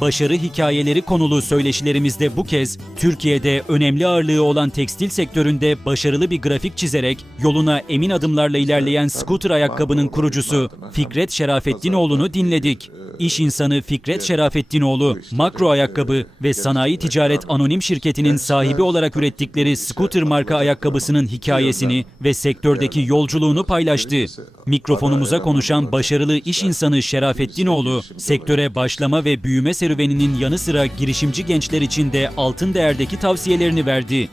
Başarı hikayeleri konulu söyleşilerimizde bu kez Türkiye'de önemli ağırlığı olan tekstil sektöründe başarılı bir grafik çizerek yoluna emin adımlarla ilerleyen scooter ayakkabının kurucusu Fikret Şerafettinoğlu'nu dinledik. İş insanı Fikret Şerafettinoğlu, Makro Ayakkabı ve Sanayi Ticaret Anonim Şirketi'nin sahibi olarak ürettikleri scooter marka ayakkabısının hikayesini ve sektördeki yolculuğunu paylaştı. Mikrofonumuza konuşan başarılı iş insanı Şerafettinoğlu, sektöre başlama ve büyüme serüveninin yanı sıra girişimci gençler için de altın değerdeki tavsiyelerini verdi.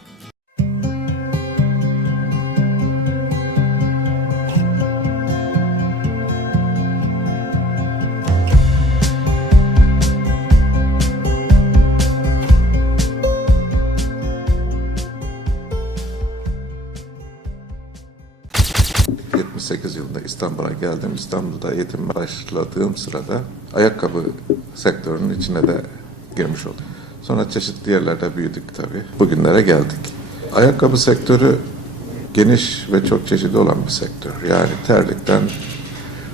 İstanbul'a geldim. İstanbul'da eğitim başladığım sırada ayakkabı sektörünün içine de girmiş oldum. Sonra çeşitli yerlerde büyüdük tabii. Bugünlere geldik. Ayakkabı sektörü geniş ve çok çeşitli olan bir sektör. Yani terlikten,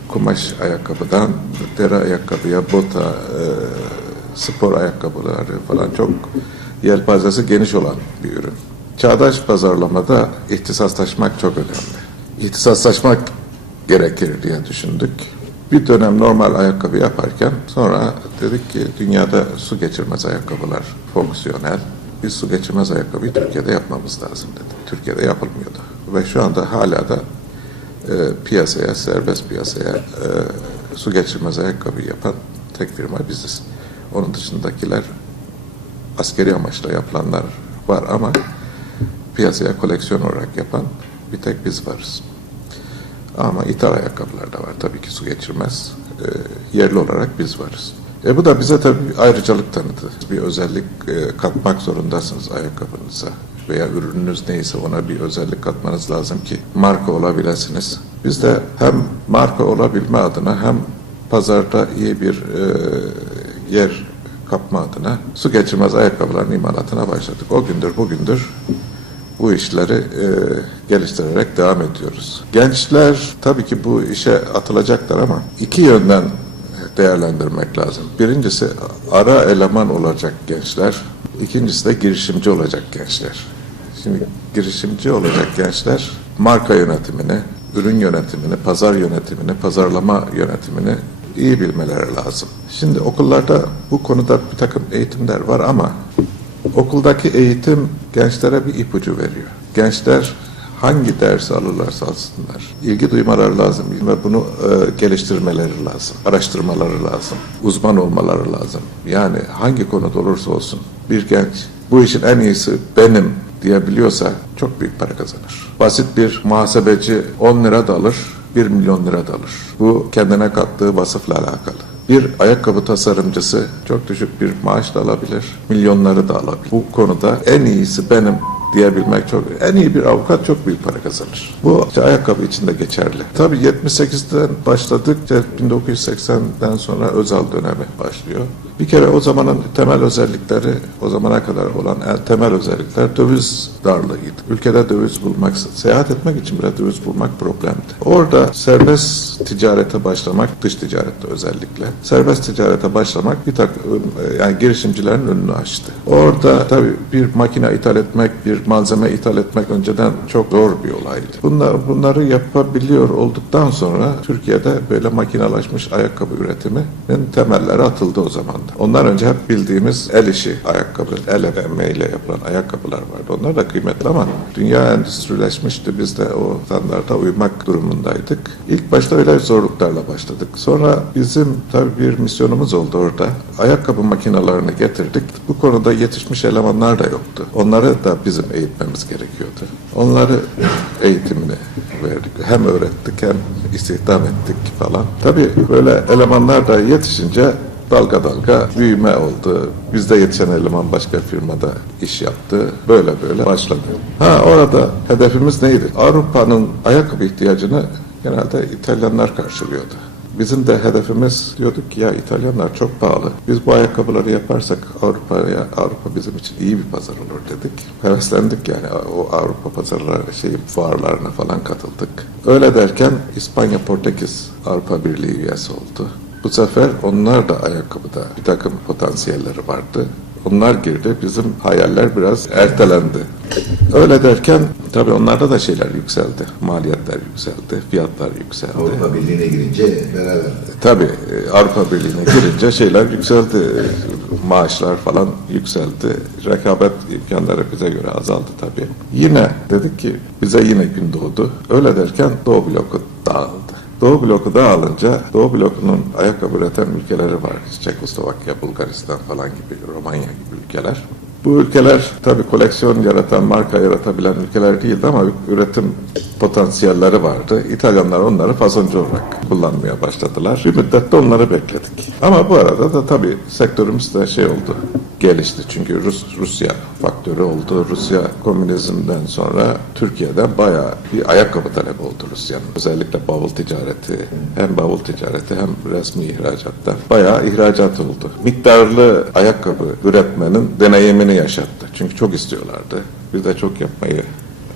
kumaş ayakkabıdan, deri ayakkabıya, bota, e, spor ayakkabıları falan çok yelpazesi geniş olan bir ürün. Çağdaş pazarlamada ihtisaslaşmak çok önemli. İhtisaslaşmak gerekir diye düşündük. Bir dönem normal ayakkabı yaparken sonra dedik ki dünyada su geçirmez ayakkabılar fonksiyonel. Biz su geçirmez ayakkabıyı Türkiye'de yapmamız lazım dedi. Türkiye'de yapılmıyordu. Ve şu anda hala da e, piyasaya, serbest piyasaya e, su geçirmez ayakkabı yapan tek firma biziz. Onun dışındakiler askeri amaçla yapılanlar var ama piyasaya koleksiyon olarak yapan bir tek biz varız. Ama ithal ayakkabılar da var tabii ki su geçirmez. E, yerli olarak biz varız. E bu da bize tabii bir ayrıcalık tanıdı. Bir özellik e, katmak zorundasınız ayakkabınıza veya ürününüz neyse ona bir özellik katmanız lazım ki marka olabilirsiniz. Biz de hem marka olabilme adına hem pazarda iyi bir e, yer kapma adına su geçirmez ayakkabıların imalatına başladık. O gündür bugündür bu işleri e, geliştirerek devam ediyoruz. Gençler tabii ki bu işe atılacaklar ama iki yönden değerlendirmek lazım. Birincisi ara eleman olacak gençler, ikincisi de girişimci olacak gençler. Şimdi girişimci olacak gençler marka yönetimini, ürün yönetimini, pazar yönetimini, pazarlama yönetimini iyi bilmeleri lazım. Şimdi okullarda bu konuda bir takım eğitimler var ama okuldaki eğitim gençlere bir ipucu veriyor. Gençler hangi dersi alırlarsa alsınlar. ilgi duymaları lazım ve bunu e, geliştirmeleri lazım. Araştırmaları lazım. Uzman olmaları lazım. Yani hangi konuda olursa olsun bir genç bu işin en iyisi benim diyebiliyorsa çok büyük para kazanır. Basit bir muhasebeci 10 lira da alır, 1 milyon lira da alır. Bu kendine kattığı vasıfla alakalı. Bir ayakkabı tasarımcısı çok düşük bir maaş da alabilir, milyonları da alabilir. Bu konuda en iyisi benim diyebilmek çok en iyi bir avukat çok büyük para kazanır. Bu işte ayakkabı için de geçerli. Tabii 78'den başladık. 1980'den sonra Özal dönemi başlıyor. Bir kere o zamanın temel özellikleri o zamana kadar olan temel özellikler döviz darlığıydı. Ülkede döviz bulmak, seyahat etmek için bile döviz bulmak problemdi. Orada serbest ticarete başlamak, dış ticarette özellikle, serbest ticarete başlamak bir takım yani girişimcilerin önünü açtı. Orada tabii bir makine ithal etmek, bir malzeme ithal etmek önceden çok zor bir olaydı. Bunlar, bunları yapabiliyor olduktan sonra Türkiye'de böyle makinalaşmış ayakkabı üretiminin temelleri atıldı o zaman da. Ondan önce hep bildiğimiz el işi ayakkabı, el emeğiyle yapılan ayakkabılar vardı. Onlar da kıymetli ama dünya endüstrileşmişti. Biz de o standarda uymak durumundaydık. İlk başta öyle zorluklarla başladık. Sonra bizim tabii bir misyonumuz oldu orada. Ayakkabı makinalarını getirdik. Bu konuda yetişmiş elemanlar da yoktu. Onları da bizim eğitmemiz gerekiyordu. Onları eğitimini verdik. Hem öğrettik hem istihdam ettik falan. Tabii böyle elemanlar da yetişince dalga dalga büyüme oldu. Bizde yetişen eleman başka firmada iş yaptı. Böyle böyle başladı. Ha orada hedefimiz neydi? Avrupa'nın ayakkabı ihtiyacını genelde İtalyanlar karşılıyordu. Bizim de hedefimiz diyorduk ki ya İtalyanlar çok pahalı. Biz bu ayakkabıları yaparsak Avrupa'ya Avrupa bizim için iyi bir pazar olur dedik. Heveslendik yani o Avrupa pazarları şey fuarlarına falan katıldık. Öyle derken İspanya Portekiz Avrupa Birliği üyesi oldu. Bu sefer onlar da ayakkabıda bir takım potansiyelleri vardı. Onlar girdi. Bizim hayaller biraz ertelendi. Öyle derken tabii onlarda da şeyler yükseldi. Maliyetler yükseldi, fiyatlar yükseldi. Avrupa Birliği'ne girince beraber. Tabii e, Avrupa Birliği'ne girince şeyler yükseldi. Maaşlar falan yükseldi. Rekabet imkanları bize göre azaldı tabii. Yine dedik ki bize yine gün doğdu. Öyle derken Doğu bloku dağıldı. Doğu bloku dağılınca Doğu blokunun ayakkabı üreten ülkeleri var. Çekoslovakya, Bulgaristan falan gibi, Romanya gibi ülkeler. Bu ülkeler tabii koleksiyon yaratan, marka yaratabilen ülkeler değildi ama üretim potansiyelleri vardı. İtalyanlar onları fasoncu olarak kullanmaya başladılar. Bir müddet de onları bekledik. Ama bu arada da tabii sektörümüz de şey oldu, gelişti. Çünkü Rus, Rusya faktörü oldu. Rusya komünizmden sonra Türkiye'den bayağı bir ayakkabı talebi oldu Rusya'nın. Özellikle bavul ticareti, hem bavul ticareti hem resmi ihracatta bayağı ihracat oldu. Miktarlı ayakkabı üretmenin deneyimini yaşattı. Çünkü çok istiyorlardı. Biz de çok yapmayı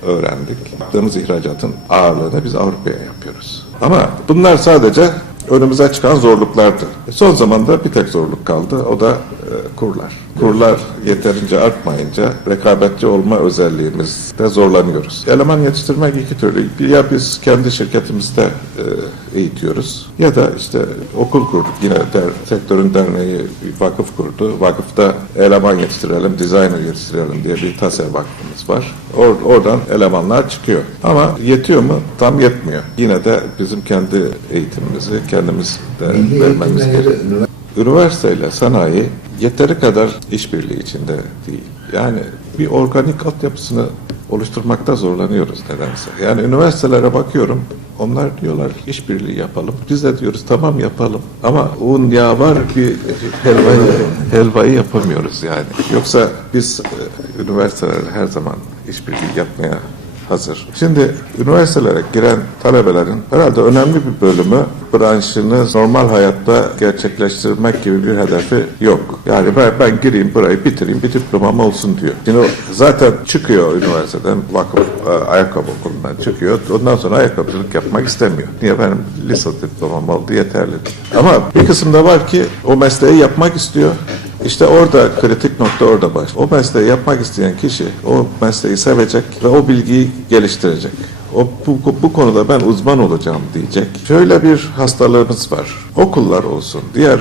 öğrendik. Yaptığımız ihracatın ağırlığını biz Avrupa'ya yapıyoruz. Ama bunlar sadece önümüze çıkan zorluklardı. Son zamanda bir tek zorluk kaldı. O da e, kurlar. Kurlar yeterince artmayınca rekabetçi olma özelliğimizde zorlanıyoruz. Eleman yetiştirmek iki türlü. Ya biz kendi şirketimizde e, eğitiyoruz ya da işte okul kurduk. Yine der, sektörün derneği vakıf kurdu. Vakıfta eleman yetiştirelim, designer yetiştirelim diye bir TASER vakfımız var. Or- oradan elemanlar çıkıyor. Ama yetiyor mu? Tam yetmiyor. Yine de bizim kendi eğitimimizi kendimiz de vermemiz gerekiyor. Üniversiteyle sanayi yeteri kadar işbirliği içinde değil. Yani bir organik altyapısını oluşturmakta zorlanıyoruz nedense. Yani üniversitelere bakıyorum, onlar diyorlar işbirliği yapalım. Biz de diyoruz tamam yapalım. Ama un yağı var bir helvayı, helvayı yapamıyoruz yani. Yoksa biz e, üniversiteler her zaman işbirliği yapmaya hazır. Şimdi üniversitelere giren talebelerin herhalde önemli bir bölümü branşını normal hayatta gerçekleştirmek gibi bir hedefi yok. Yani ben, ben gireyim burayı bitireyim bir diplomam olsun diyor. Şimdi zaten çıkıyor üniversiteden vakıf e, ayakkabı okulundan çıkıyor. Ondan sonra ayakkabıcılık yapmak istemiyor. Niye benim lise diplomam oldu yeterli. Ama bir kısımda var ki o mesleği yapmak istiyor. İşte orada kritik nokta orada baş. O mesleği yapmak isteyen kişi o mesleği sevecek ve o bilgiyi geliştirecek. O bu, bu konuda ben uzman olacağım diyecek. Şöyle bir hastalığımız var. Okullar olsun, diğer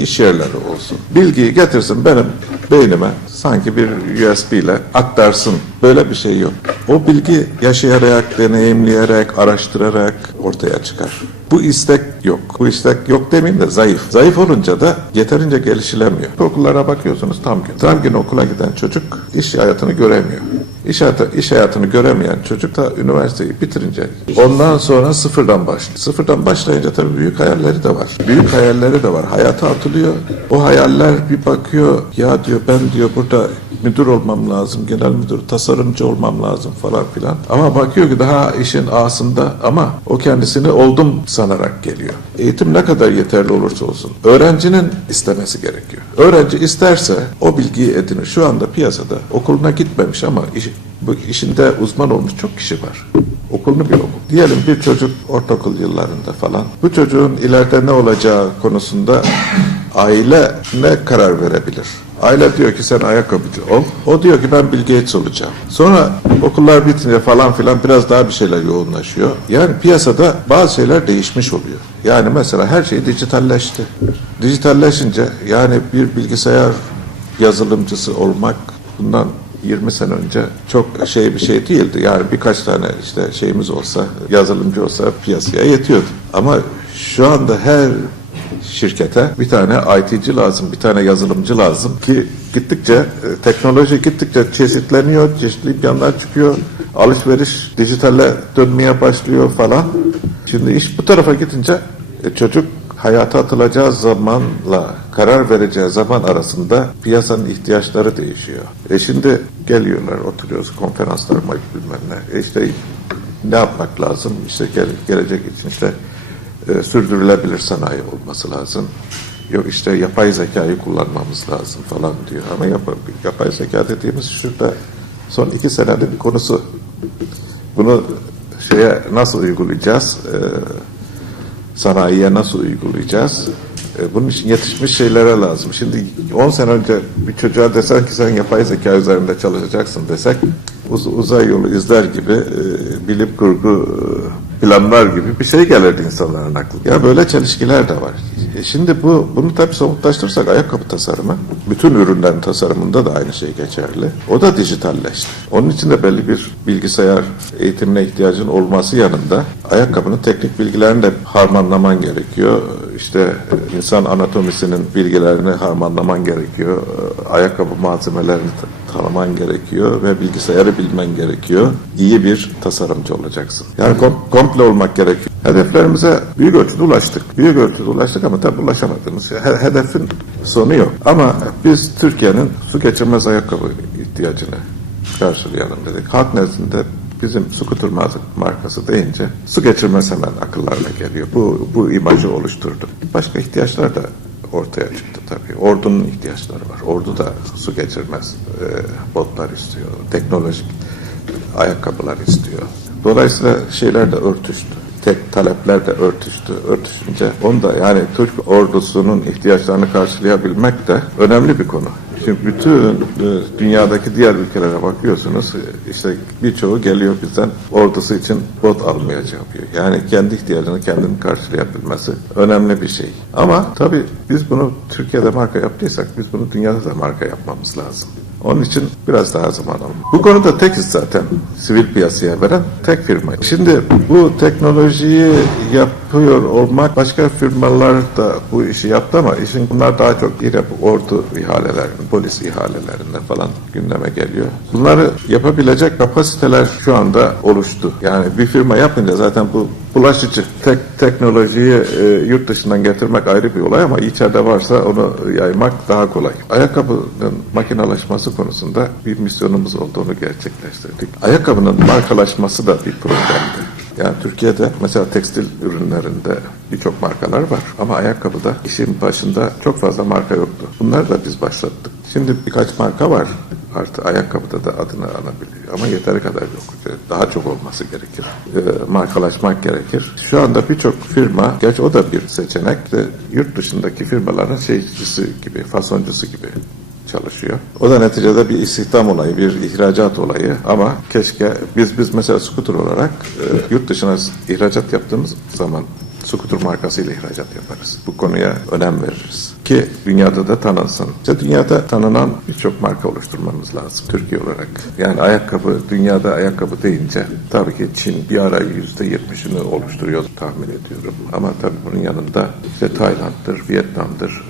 iş yerleri olsun. Bilgiyi getirsin benim beynime sanki bir USB ile aktarsın. Böyle bir şey yok. O bilgi yaşayarak, deneyimleyerek, araştırarak ortaya çıkar. Bu istek yok. Bu istek yok demeyeyim de zayıf. Zayıf olunca da yeterince gelişilemiyor. Okullara bakıyorsunuz tam gün. Tam gün okula giden çocuk iş hayatını göremiyor. İş, hayatı, iş hayatını göremeyen çocuk da üniversiteyi bitirince ondan sonra sıfırdan başlıyor. Sıfırdan başlayınca tabii büyük hayalleri de var. Büyük hayalleri de var. Hayata atılıyor. O hayaller bir bakıyor ya diyor ben diyor burada müdür olmam lazım, genel müdür, tasarımcı olmam lazım falan filan. Ama bakıyor ki daha işin ağasında ama o kendisini oldum sanarak geliyor. Eğitim ne kadar yeterli olursa olsun öğrencinin istemesi gerekiyor. Öğrenci isterse o bilgiyi edinir. Şu anda piyasada okuluna gitmemiş ama iş, bu işinde uzman olmuş çok kişi var. Okulunu bile oku. Diyelim bir çocuk ortaokul yıllarında falan. Bu çocuğun ileride ne olacağı konusunda aile ne karar verebilir? Aile diyor ki sen ayakkabıcı ol. O diyor ki ben Bill Gates olacağım. Sonra okullar bitince falan filan biraz daha bir şeyler yoğunlaşıyor. Yani piyasada bazı şeyler değişmiş oluyor. Yani mesela her şey dijitalleşti. Dijitalleşince yani bir bilgisayar yazılımcısı olmak bundan 20 sene önce çok şey bir şey değildi. Yani birkaç tane işte şeyimiz olsa, yazılımcı olsa piyasaya yetiyordu. Ama şu anda her şirkete bir tane IT'ci lazım, bir tane yazılımcı lazım ki gittikçe e, teknoloji gittikçe çeşitleniyor, çeşitli imkanlar çıkıyor. Alışveriş dijitale dönmeye başlıyor falan. Şimdi iş bu tarafa gidince e, çocuk hayata atılacağı zamanla karar vereceği zaman arasında piyasanın ihtiyaçları değişiyor. E şimdi geliyorlar, oturuyoruz konferanslar, bilmem ne. E işte ne yapmak lazım? İşte gele- gelecek için işte e, sürdürülebilir sanayi olması lazım. Yok işte yapay zekayı kullanmamız lazım falan diyor. Ama yap, yapay zeka dediğimiz şurada son iki senenin konusu. Bunu şeye nasıl uygulayacağız? E, sanayiye nasıl uygulayacağız? E, bunun için yetişmiş şeylere lazım. Şimdi 10 sene önce bir çocuğa desen ki sen yapay zeka üzerinde çalışacaksın desek uz- uzay yolu izler gibi e, bilim kurgu e, planlar gibi bir şey gelirdi insanların aklına. Ya böyle çelişkiler de var. E, şimdi bu bunu tabii somutlaştırırsak ayakkabı tasarımı bütün ürünlerin tasarımında da aynı şey geçerli. O da dijitalleşti. Onun için de belli bir bilgisayar eğitimine ihtiyacın olması yanında ayakkabının teknik bilgilerini de harmanlaman gerekiyor. İşte e, insan anatomisinin bilgilerini harmanlaman gerekiyor. E, Ayakkabı malzemelerini tanıman gerekiyor ve bilgisayarı bilmen gerekiyor. İyi bir tasarımcı olacaksın. Yani kom- komple olmak gerekiyor. Hedeflerimize büyük ölçüde ulaştık. Büyük ölçüde ulaştık ama tabii ulaşamadığımız. he- hedefin sonu yok. Ama biz Türkiye'nin su geçirmez ayakkabı ihtiyacını karşılayalım dedik. Halk nezdinde bizim skuter mar- markası deyince su geçirmez hemen akıllarına geliyor. Bu, bu imajı oluşturdu. Başka ihtiyaçlar da ortaya çıktı tabii. Ordunun ihtiyaçları var. Ordu da su geçirmez e, botlar istiyor. Teknolojik ayakkabılar istiyor. Dolayısıyla şeyler de örtüştü. Tek talepler de örtüştü. Örtüşünce onu da yani Türk ordusunun ihtiyaçlarını karşılayabilmek de önemli bir konu. Şimdi bütün e, dünyadaki diğer ülkelere bakıyorsunuz e, işte birçoğu geliyor bizden ordusu için bot almaya yapıyor. Yani kendi ihtiyacını kendinin karşılayabilmesi önemli bir şey. Ama tabii biz bunu Türkiye'de marka yaptıysak biz bunu dünyada da marka yapmamız lazım. Onun için biraz daha zaman alın. Bu konuda tekiz zaten sivil piyasaya veren tek firma. Şimdi bu teknolojiyi yapıyor olmak başka firmalar da bu işi yaptı ama işin bunlar daha çok bu ordu ihalelerinde, polis ihalelerinde falan gündeme geliyor. Bunları yapabilecek kapasiteler şu anda oluştu. Yani bir firma yapınca zaten bu bulaşıcı. Tek teknolojiyi e, yurt dışından getirmek ayrı bir olay ama içeride varsa onu yaymak daha kolay. Ayakkabının makinalaşması konusunda bir misyonumuz olduğunu gerçekleştirdik. Ayakkabının markalaşması da bir problemdi. Yani Türkiye'de mesela tekstil ürünlerinde birçok markalar var ama ayakkabıda işin başında çok fazla marka yoktu. Bunları da biz başlattık. Şimdi birkaç marka var. Artı ayakkabıda da adını anabiliyor. Ama yeteri kadar yok. Daha çok olması gerekir. Ee, markalaşmak gerekir. Şu anda birçok firma, gerçi o da bir seçenek de yurt dışındaki firmaların şeycisi gibi, fasoncusu gibi çalışıyor. O da neticede bir istihdam olayı, bir ihracat olayı ama keşke biz biz mesela skuter olarak e, yurt dışına ihracat yaptığımız zaman skuter markasıyla ihracat yaparız. Bu konuya önem veririz. Ki dünyada da tanınsın. İşte dünyada tanınan birçok marka oluşturmamız lazım Türkiye olarak. Yani ayakkabı, dünyada ayakkabı deyince tabii ki Çin bir ara yüzde yetmişini oluşturuyor tahmin ediyorum. Ama tabii bunun yanında işte Tayland'dır, Vietnam'dır,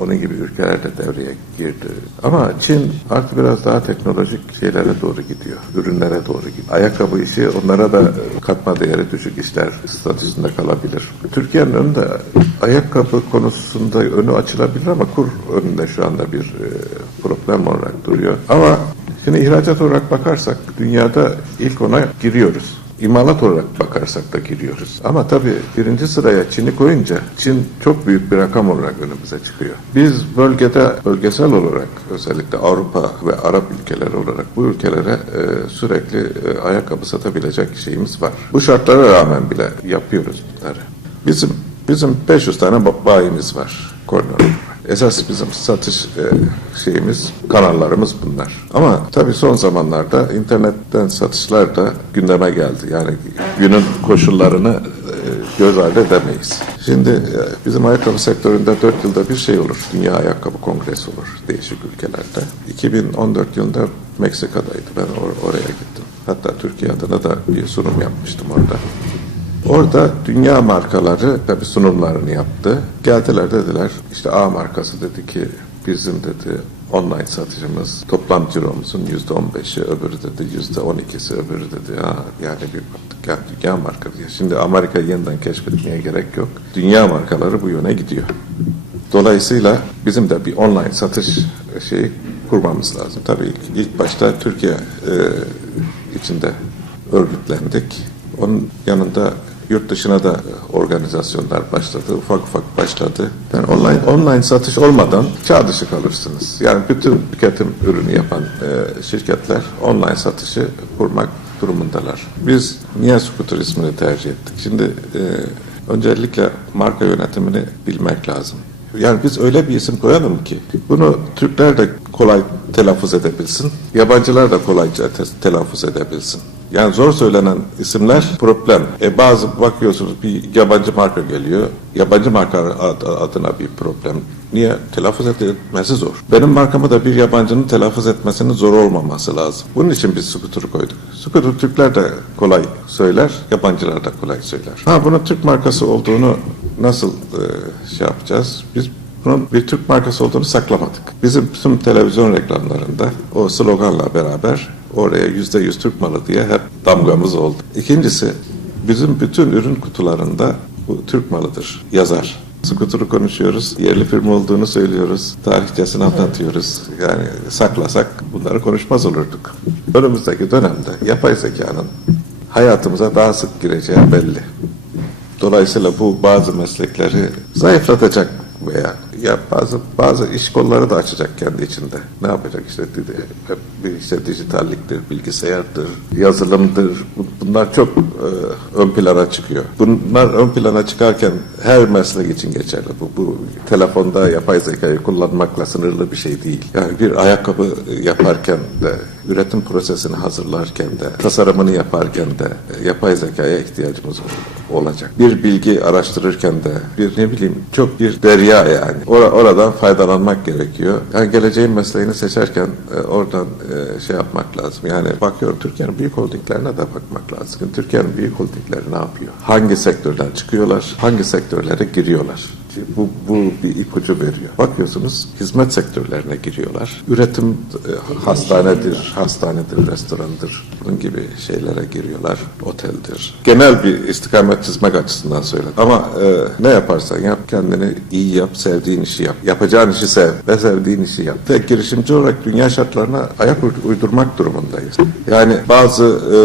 onun gibi ülkeler de devreye girdi. Ama Çin artık biraz daha teknolojik şeylere doğru gidiyor. Ürünlere doğru gidiyor. Ayakkabı işi onlara da katma değeri düşük işler statüsünde kalabilir. Türkiye'nin önünde ayakkabı konusunda önü açılabilir ama kur önünde şu anda bir e, problem olarak duruyor. Ama şimdi ihracat olarak bakarsak dünyada ilk ona giriyoruz. İmalat olarak bakarsak da giriyoruz. Ama tabii birinci sıraya Çin'i koyunca Çin çok büyük bir rakam olarak önümüze çıkıyor. Biz bölgede bölgesel olarak özellikle Avrupa ve Arap ülkeleri olarak bu ülkelere e, sürekli e, ayakkabı satabilecek şeyimiz var. Bu şartlara rağmen bile yapıyoruz bunları. Bizim bizim 500 tane ba- bayimiz var. Olarak. Esas bizim satış e, şeyimiz, kanallarımız bunlar. Ama tabii son zamanlarda internetten satışlar da gündeme geldi. Yani günün koşullarını e, göz ardı edemeyiz. Şimdi e, bizim ayakkabı sektöründe 4 yılda bir şey olur. Dünya Ayakkabı Kongresi olur değişik ülkelerde. 2014 yılında Meksika'daydı. Ben or- oraya gittim. Hatta Türkiye adına da bir sunum yapmıştım orada. Orada dünya markaları tabii sunumlarını yaptı. Geldiler dediler işte A markası dedi ki bizim dedi online satışımız toplam ciromuzun yüzde on beşi öbürü dedi yüzde on ikisi öbürü dedi ha yani bir baktık ya dünya markası. Şimdi Amerika yeniden keşfetmeye gerek yok. Dünya markaları bu yöne gidiyor. Dolayısıyla bizim de bir online satış şeyi kurmamız lazım. Tabii ilk, ilk başta Türkiye e, içinde örgütlendik. Onun yanında yurt dışına da organizasyonlar başladı. Ufak ufak başladı. Yani online online satış olmadan çağ dışı kalırsınız. Yani bütün tüketim ürünü yapan e, şirketler online satışı kurmak durumundalar. Biz niye Scooter ismini tercih ettik? Şimdi e, öncelikle marka yönetimini bilmek lazım. Yani biz öyle bir isim koyalım ki bunu Türkler de kolay telaffuz edebilsin, yabancılar da kolayca te- telaffuz edebilsin. Yani zor söylenen isimler problem. E bazı bakıyorsunuz bir yabancı marka geliyor. Yabancı marka ad- adına bir problem. Niye? Telaffuz etmesi zor. Benim markamı da bir yabancının telaffuz etmesinin zor olmaması lazım. Bunun için biz Scooter'ı koyduk. Scooter Türkler de kolay söyler, yabancılar da kolay söyler. Ha bunun Türk markası olduğunu nasıl e, şey yapacağız? Biz bunun bir Türk markası olduğunu saklamadık. Bizim tüm televizyon reklamlarında o sloganla beraber oraya yüzde yüz Türk malı diye hep damgamız oldu. İkincisi bizim bütün ürün kutularında bu Türk malıdır yazar. Skuter'ı konuşuyoruz, yerli firma olduğunu söylüyoruz, tarihçesini anlatıyoruz. Yani saklasak bunları konuşmaz olurduk. Önümüzdeki dönemde yapay zekanın hayatımıza daha sık gireceği belli. Dolayısıyla bu bazı meslekleri zayıflatacak veya ya bazı bazı iş kolları da açacak kendi içinde. Ne yapacak işte işte dijitalliktir, bilgisayardır, yazılımdır. Bu- Bunlar çok e, ön plana çıkıyor. Bunlar ön plana çıkarken her meslek için geçerli. Bu, bu telefonda yapay zekayı kullanmakla sınırlı bir şey değil. Yani bir ayakkabı yaparken de üretim prosesini hazırlarken de tasarımını yaparken de e, yapay zekaya ihtiyacımız olacak. Bir bilgi araştırırken de bir ne bileyim çok bir derya yani. Ora- oradan faydalanmak gerekiyor. Yani geleceğin mesleğini seçerken e, oradan e, şey yapmak lazım. Yani bakıyorum Türkiye'nin büyük holdinglerine de bakmak lazım. Türkiye'nin büyük holdingleri ne yapıyor? Hangi sektörden çıkıyorlar? Hangi sektörlere giriyorlar? Bu, bu bir ipucu veriyor. Bakıyorsunuz hizmet sektörlerine giriyorlar. Üretim e, hastanedir, hastanedir, restorandır. Bunun gibi şeylere giriyorlar. Oteldir. Genel bir istikamet çizmek açısından söyledim. Ama e, ne yaparsan yap kendini iyi yap, sevdiğin işi yap. Yapacağın işi sev ve sevdiğin işi yap. Ve girişimci olarak dünya şartlarına ayak uyd- uydurmak durumundayız. Yani bazı e,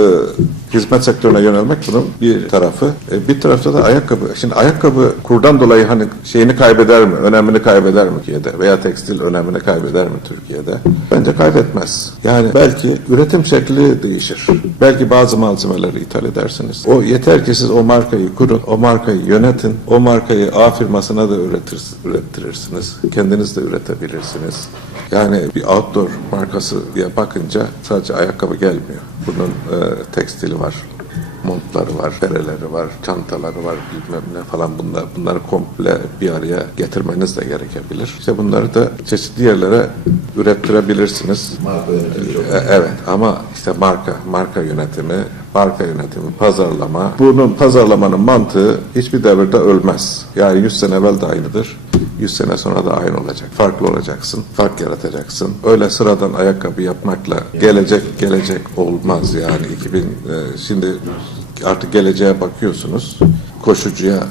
hizmet sektörüne yönelmek bunun bir tarafı. E, bir tarafta da ayakkabı. Şimdi ayakkabı kurdan dolayı hani şeyini kaybeder mi? Önemini kaybeder mi Türkiye'de? Veya tekstil önemini kaybeder mi Türkiye'de? Bence kaybetmez. Yani belki üretim şekli değişir. Belki bazı malzemeleri ithal edersiniz. O yeter ki siz o markayı kurun, o markayı yönetin, o markayı A firmasına da üretir, ürettirirsiniz. Kendiniz de üretebilirsiniz. Yani bir outdoor markası diye bakınca sadece ayakkabı gelmiyor. Bunun e, tekstili var, montları var, bereleri var, çantaları var, bilmem ne falan bunlar. Bunları komple bir araya getirmeniz de gerekebilir. İşte bunları da çeşitli yerlere ürettirebilirsiniz. Marka yönetimi E, Evet ama işte marka, marka yönetimi, marka yönetimi, pazarlama. Bunun pazarlamanın mantığı hiçbir devirde ölmez. Yani 100 sene evvel de aynıdır. 100 sene sonra da aynı olacak. Farklı olacaksın, fark yaratacaksın. Öyle sıradan ayakkabı yapmakla gelecek gelecek olmaz yani 2000 e, şimdi artık geleceğe bakıyorsunuz. Koşucuya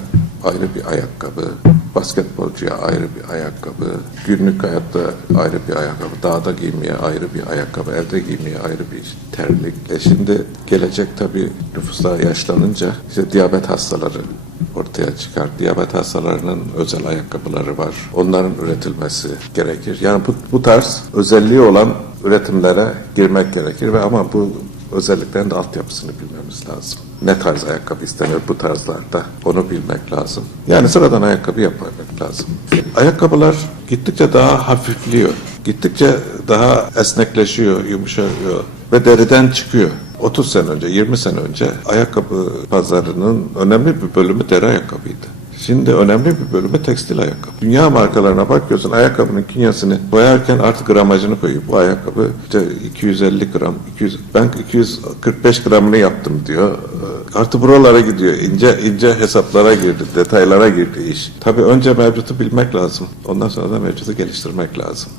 ayrı bir ayakkabı, basketbolcuya ayrı bir ayakkabı, günlük hayatta ayrı bir ayakkabı, dağda giymeye ayrı bir ayakkabı, evde giymeye ayrı bir terlik. E şimdi gelecek tabii nüfus daha yaşlanınca işte diyabet hastaları ortaya çıkar. Diyabet hastalarının özel ayakkabıları var. Onların üretilmesi gerekir. Yani bu, bu tarz özelliği olan üretimlere girmek gerekir ve ama bu özelliklerin de altyapısını bilmemiz lazım. Ne tarz ayakkabı istenir bu tarzlarda onu bilmek lazım. Yani sıradan ayakkabı yapmak lazım. Ayakkabılar gittikçe daha hafifliyor. Gittikçe daha esnekleşiyor, yumuşalıyor ve deriden çıkıyor. 30 sene önce, 20 sene önce ayakkabı pazarının önemli bir bölümü deri ayakkabıydı. Şimdi önemli bir bölümü tekstil ayakkabı. Dünya markalarına bakıyorsun ayakkabının künyesini koyarken artık gramajını koyuyor. Bu ayakkabı işte 250 gram, 200, ben 245 gramını yaptım diyor. Ee, Artı buralara gidiyor. İnce ince hesaplara girdi, detaylara girdi iş. Tabii önce mevcutu bilmek lazım. Ondan sonra da mevcutu geliştirmek lazım.